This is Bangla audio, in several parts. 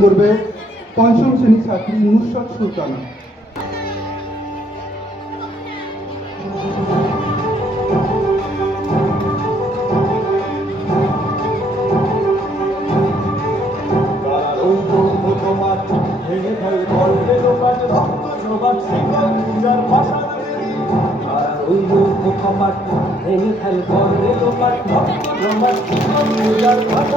করবে পঞ্চম শ্রেণির ছাত্রী নুসরত সুলতানা ভেঙে ফেল করলে লোকাট ভক্ত শিকল পূজার ভাষা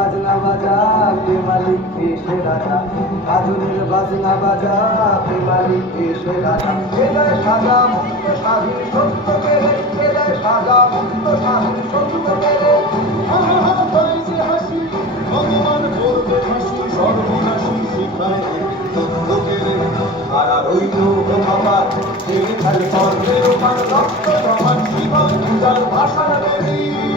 বাজনা বাজা, কে মালিক এসে রাজা? কাজলের বাজনা বাজা, কে মালিক এসে রাজা? হৃদয় সাজা মুক্ত স্বাধীন সত্য পেরে হৃদয় সাজা মুক্ত স্বাধীন সত্য ভাষা দেবী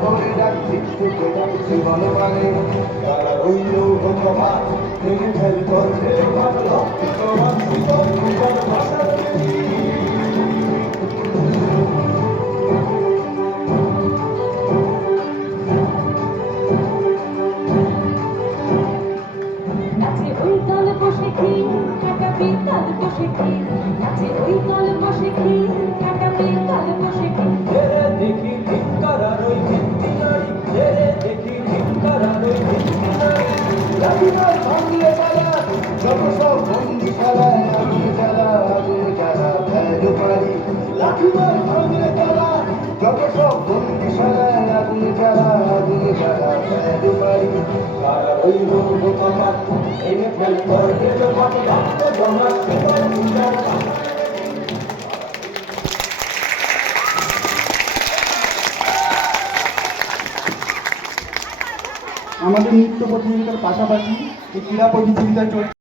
করে ডাক ভিক্ষু করে জীবন মানে তারা রইল বসে কি নাচে দল বসে কি কাটা বেতাল বসে কি তেরে দেখি ধিক্কারার ওই ভিত্তি নারী তেরে দেখি ধিক্কারার ওই ভিত্তি নারী রাবিবার ভাঙলে পালা যত সব বন্দি খেলায় আগুন জ্বালা আগুন জ্বালা ভেজ পারি লাঠিবার ভাঙলে পালা যত সব বন্দি খেলায় আগুন জ্বালা আগুন জ্বালা ভেজ পারি তারা রোগ কমা এনে ফেল করে দিল কত রক্ত জমা আমাদের নৃত্য প্রতিযোগিতার পাশাপাশি এই ক্রীড়া প্রতিযোগিতা চলছে